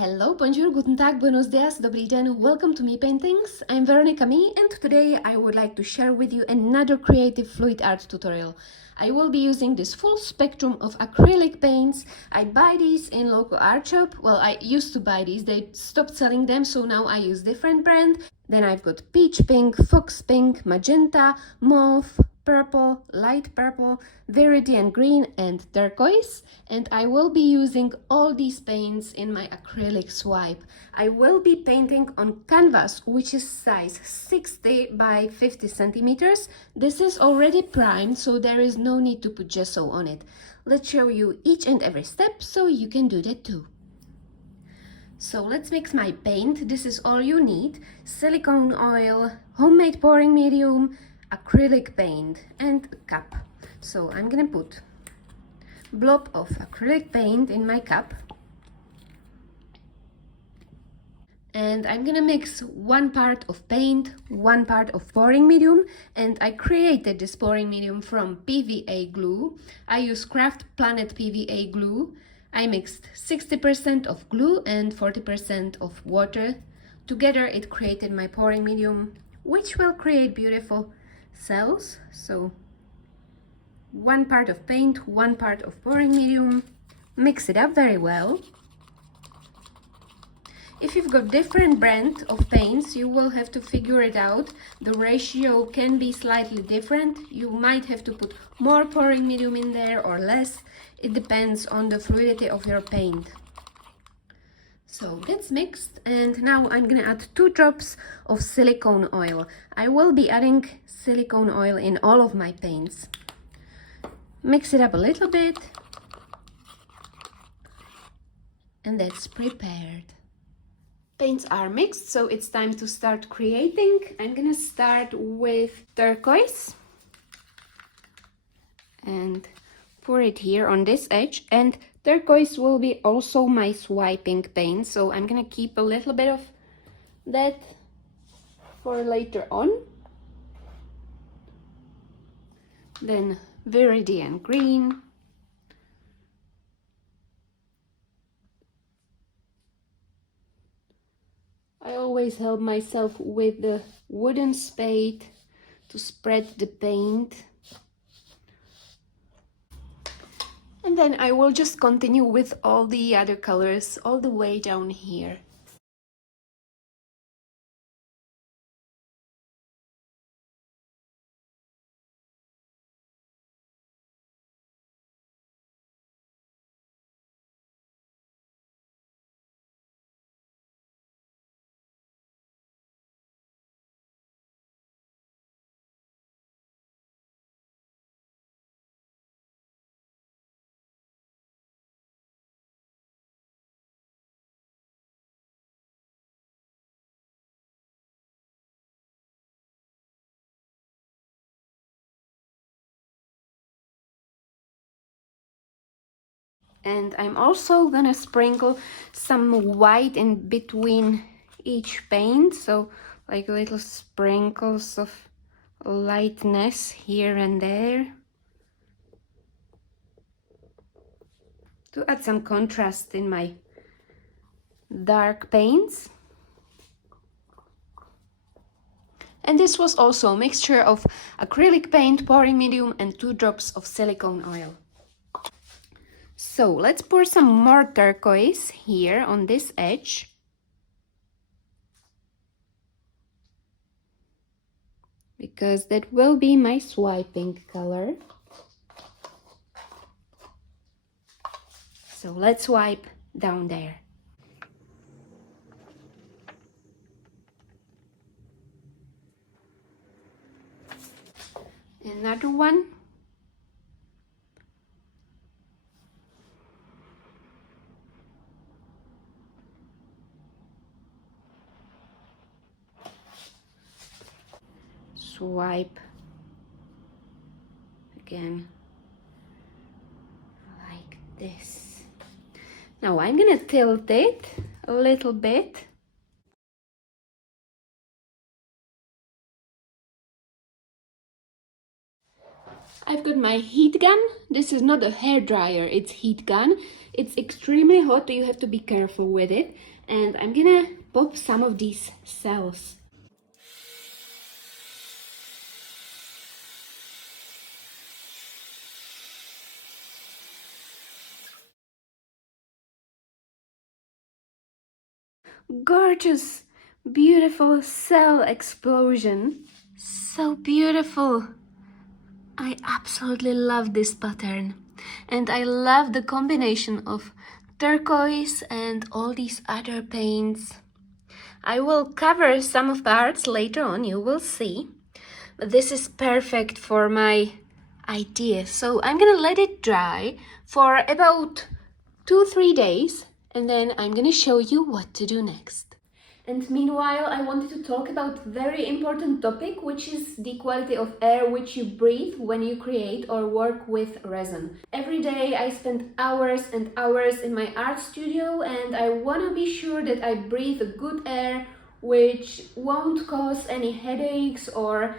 Hello, bonjour, guten Tag, buenos dias, dobrý den, welcome to Me Paintings. I'm Veronica Me, and today I would like to share with you another creative fluid art tutorial. I will be using this full spectrum of acrylic paints. I buy these in local art shop. Well, I used to buy these, they stopped selling them, so now I use different brand. Then I've got peach pink, fox pink, magenta, mauve, purple, light purple, viridian green and turquoise, and I will be using all these paints in my acrylic swipe. I will be painting on canvas, which is size 60 by 50 centimeters. This is already primed, so there is no need to put gesso on it. Let's show you each and every step so you can do that too. So let's mix my paint. This is all you need: silicone oil, homemade pouring medium, acrylic paint and a cup. So I'm gonna put blob of acrylic paint in my cup, and I'm gonna mix 1 part of paint, 1 part of pouring medium, and I created this pouring medium from PVA glue. I use Craft Planet PVA glue. I mixed 60% of glue and 40% of water. Together it created my pouring medium, which will create beautiful cells. So 1 part of paint, 1 part of pouring medium. Mix it up very well. If you've got different brand of paints, you will have to figure it out. The ratio can be slightly different. You might have to put more pouring medium in there or less. It depends on the fluidity of your paint. So that's mixed, and now I'm gonna add 2 drops of silicone oil. I will be adding silicone oil in all of my paints. Mix it up a little bit, and that's prepared. Paints are mixed, so it's time to start creating. I'm gonna start with turquoise and pour it here on this edge, and turquoise will be also my swiping paint, so I'm gonna keep a little bit of that for later on. Then viridian green, I always help myself with the wooden spade to spread the paint. And then I will just continue with all the other colors all the way down here. And I'm also gonna sprinkle some white in between each paint, so like little sprinkles of lightness here and there to add some contrast in my dark paints. And this was also a mixture of acrylic paint, pouring medium and 2 drops of silicone oil. So let's pour some more turquoise here on this edge. Because that will be my swiping color. So let's swipe down there. Another one. Swipe again like this. Now I'm gonna tilt it a little bit. I've got my heat gun. This is not a hair dryer, it's heat gun. It's extremely hot, you have to be careful with it. And I'm gonna pop some of these cells. Gorgeous, beautiful cell explosion. So beautiful. I absolutely love this pattern. And I love the combination of turquoise and all these other paints. I will cover some of the parts later on, you will see. But this is perfect for my idea. So I'm gonna let it dry for about 2-3 days, and then I'm gonna show you what to do next. And meanwhile, I wanted to talk about a very important topic, which is the quality of air which you breathe when you create or work with resin. Every day I spend hours and hours in my art studio, and I want to be sure that I breathe a good air which won't cause any headaches or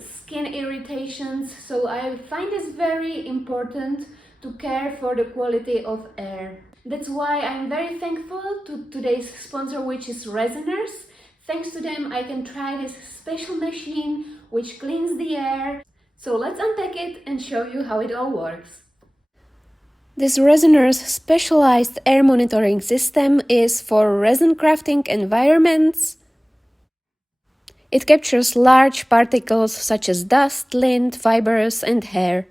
skin irritations. So I find this very important to care for the quality of air. That's why I'm very thankful to today's sponsor, which is Resiners. Thanks to them, I can try this special machine which cleans the air. So let's unpack it and show you how it all works. This Resiners specialized air monitoring system is for resin crafting environments. It captures large particles such as dust, lint, fibers, and hair.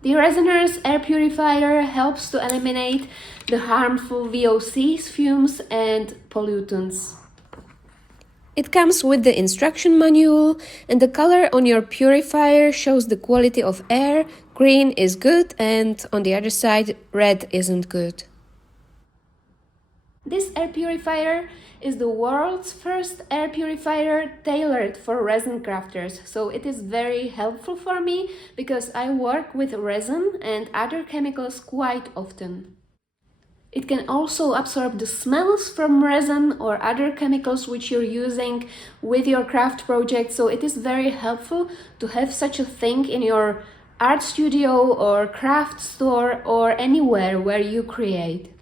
The Resiners air purifier helps to eliminate the harmful VOCs, fumes, and pollutants. It comes with the instruction manual, and the color on your purifier shows the quality of air. Green is good, and on the other side, red isn't good. This air purifier is the world's first air purifier tailored for resin crafters, so it is very helpful for me because I work with resin and other chemicals quite often. It can also absorb the smells from resin or other chemicals which you're using with your craft project, so it is very helpful to have such a thing in your art studio or craft store or anywhere where you create.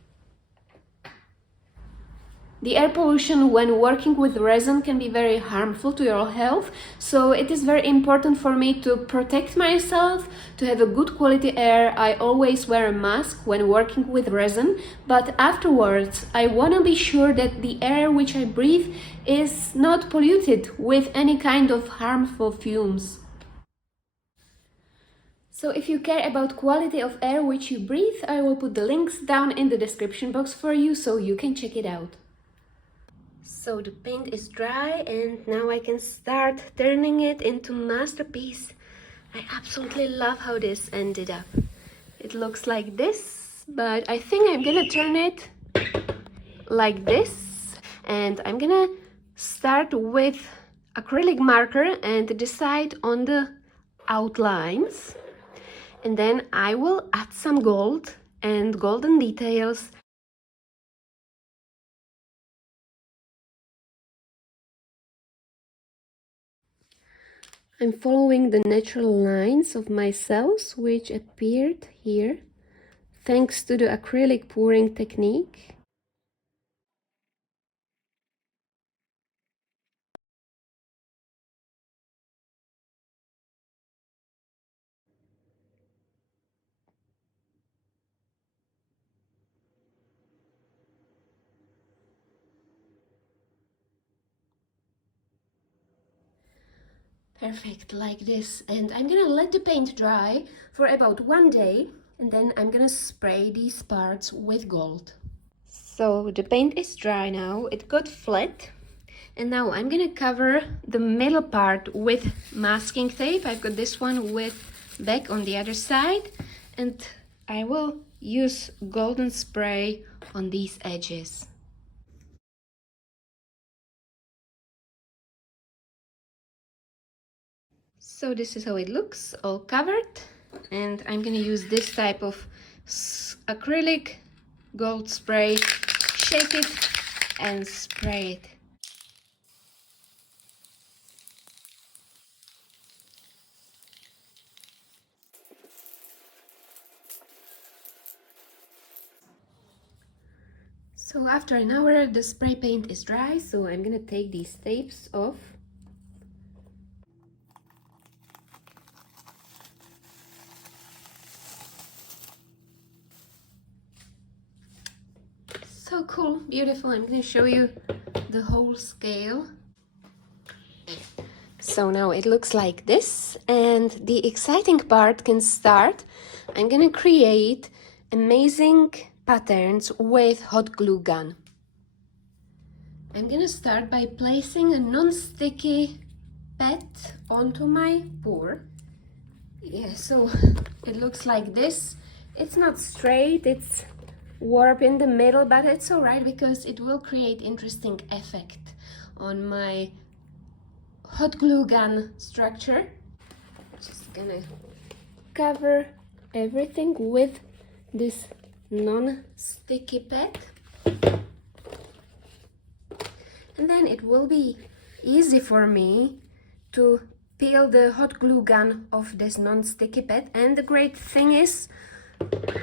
The air pollution when working with resin can be very harmful to your health, so it is very important for me to protect myself, to have a good quality air. I always wear a mask when working with resin, but afterwards I want to be sure that the air which I breathe is not polluted with any kind of harmful fumes. So if you care about quality of air which you breathe, I will put the links down in the description box for you so you can check it out. So the paint is dry and now I can start turning it into masterpiece. I absolutely love how this ended up. It looks like this, but I think I'm gonna turn it like this, and I'm gonna start with acrylic marker and decide on the outlines, and then I will add some gold and golden details. I'm following the natural lines of my cells which appeared here thanks to the acrylic pouring technique. Perfect, like this. And I'm gonna let the paint dry for about 1 day, and then I'm gonna spray these parts with gold. So the paint is dry now, it got flat. And now I'm gonna cover the middle part with masking tape. I've got this one with back on the other side, and I will use golden spray on these edges. So this is how it looks, all covered, and I'm gonna use this type of acrylic gold spray, shake it and spray it. So after an hour the spray paint is dry, so I'm gonna take these tapes off. So cool, beautiful. I'm gonna show you the whole scale. So now it looks like this, and the exciting part can start. I'm gonna create amazing patterns with hot glue gun. I'm gonna start by placing a non-sticky pad onto my pour. Yeah, so it looks like this. It's not straight, it's warped in the middle, but it's alright because it will create interesting effect on my hot glue gun structure. Just gonna cover everything with this non-sticky pad, and then it will be easy for me to peel the hot glue gun off this non-sticky pad. And the great thing is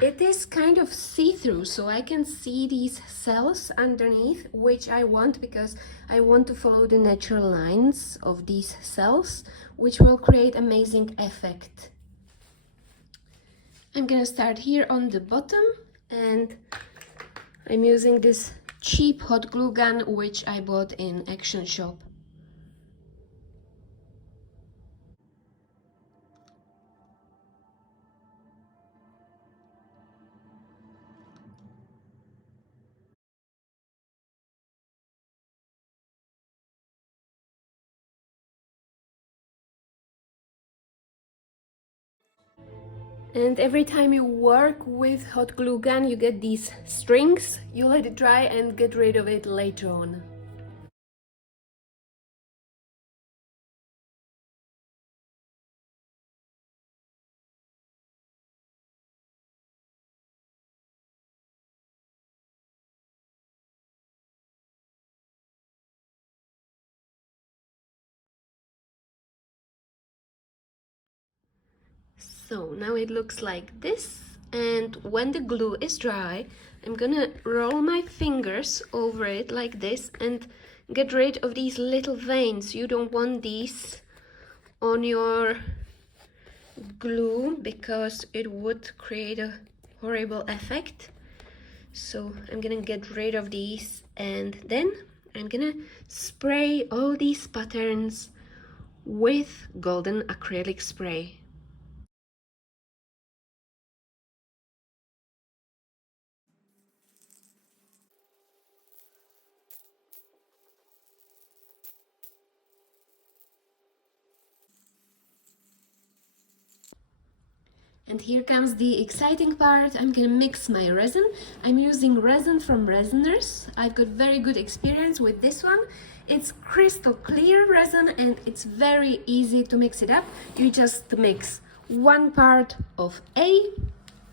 it is kind of see-through, so I can see these cells underneath, which I want because I want to follow the natural lines of these cells, which will create amazing effect. I'm gonna start here on the bottom, and I'm using this cheap hot glue gun which I bought in Action Shop. And every time you work with hot glue gun, you get these strings. You let it dry and get rid of it later on. So now it looks like this, and when the glue is dry, I'm gonna roll my fingers over it like this and get rid of these little veins. You don't want these on your glue because it would create a horrible effect. So I'm gonna get rid of these, and then I'm gonna spray all these patterns with golden acrylic spray. And here comes the exciting part. I'm gonna mix my resin. I'm using resin from Resiners. I've got very good experience with this one. It's crystal clear resin and it's very easy to mix it up. You just mix one part of A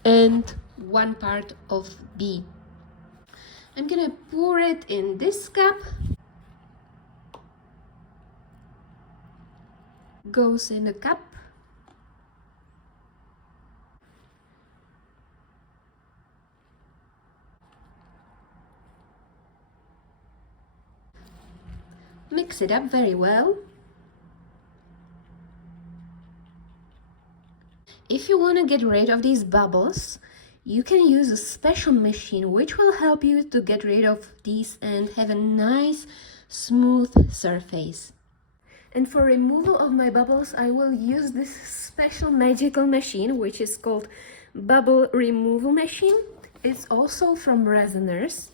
and one part of B. I'm gonna pour it in this cup. Goes in the cup. Mix it up very well. If you want to get rid of these bubbles, you can use a special machine which will help you to get rid of these and have a nice smooth surface. And for removal of my bubbles, I will use this special magical machine which is called bubble removal machine. It's also from Resiners.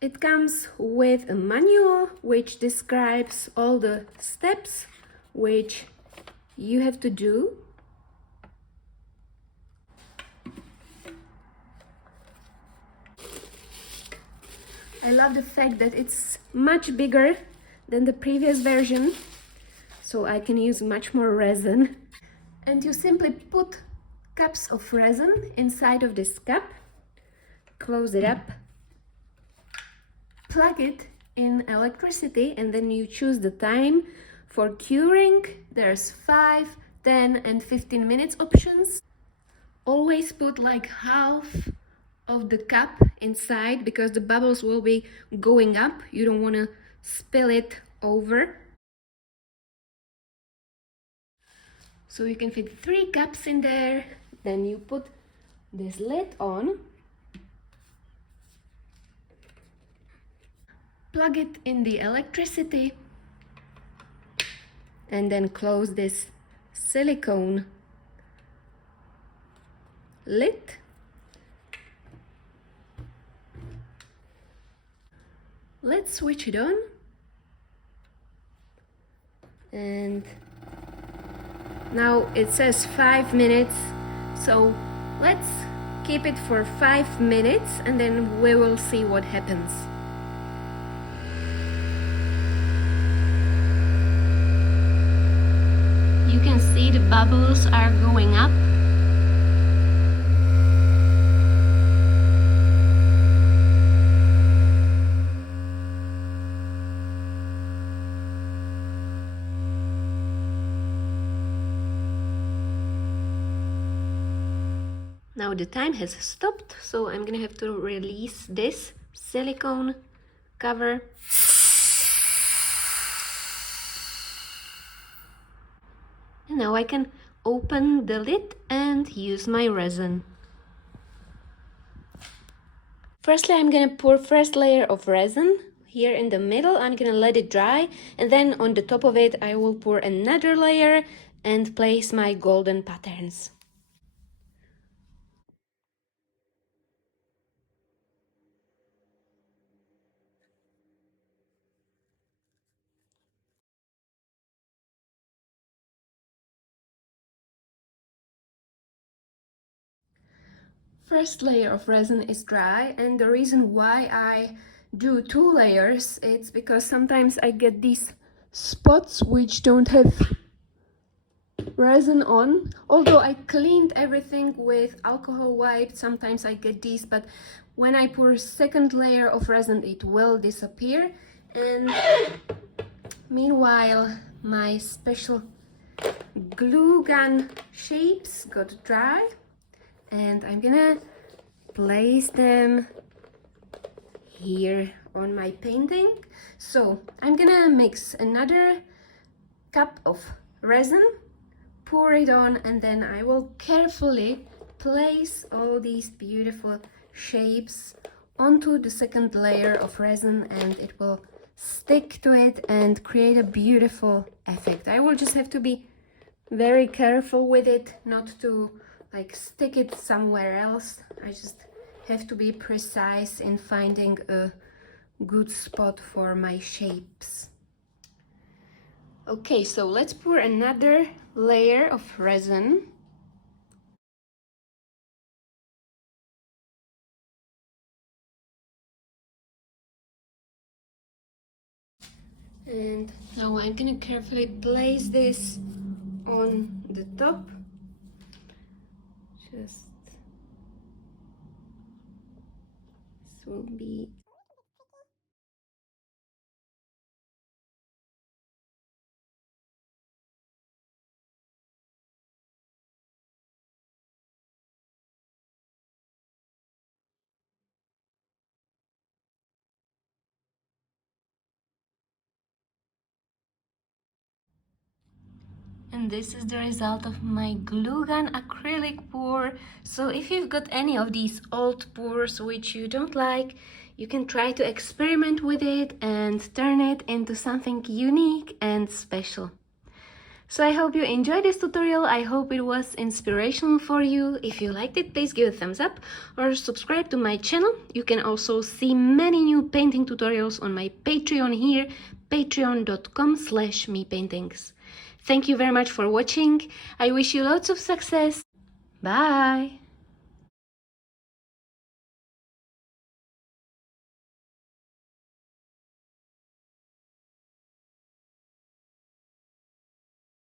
It comes with a manual which describes all the steps which you have to do. I love the fact that it's much bigger than the previous version, so I can use much more resin. And you simply put cups of resin inside of this cup, close it up, plug it in electricity, and then you choose the time For curing, there's 5, 10 and 15 minutes options. Always put like half of the cup inside because the bubbles will be going up. You don't want to spill it over. So you can fit 3 cups in there. Then you put this lid on. Plug it in the electricity. And then close this silicone lid. Let's switch it on. And now it says 5 minutes. So let's keep it for 5 minutes and then we will see what happens. You can see the bubbles are going up. Now the time has stopped, so I'm gonna have to release this silicone cover. And now I can open the lid and use my resin. Firstly, I'm gonna pour first layer of resin here in the middle. I'm gonna let it dry, and then on the top of it I will pour another layer and place my golden patterns. First layer of resin is dry, and the reason why I do 2 layers, it's because sometimes I get these spots which don't have resin on. Although I cleaned everything with alcohol wipe, sometimes I get these, but when I pour a second layer of resin it will disappear. And meanwhile my special glue gun shapes got dry, and I'm gonna place them here on my painting. So I'm gonna mix another cup of resin, pour it on, and then I will carefully place all these beautiful shapes onto the second layer of resin, and it will stick to it and create a beautiful effect. I will just have to be very careful with it, not to like stick it somewhere else. I just have to be precise in finding a good spot for my shapes. Okay, so let's pour another layer of resin. And now I'm gonna carefully place this on the top. Just this will be and this is the result of my glue gun acrylic pour. So if you've got any of these old pours which you don't like, you can try to experiment with it and turn it into something unique and special. So I hope you enjoyed this tutorial. I hope it was inspirational for you. If you liked it, please give a thumbs up or subscribe to my channel. You can also see many new painting tutorials on my Patreon here, patreon.com/mepaintings. Thank you very much for watching. I wish you lots of success. Bye!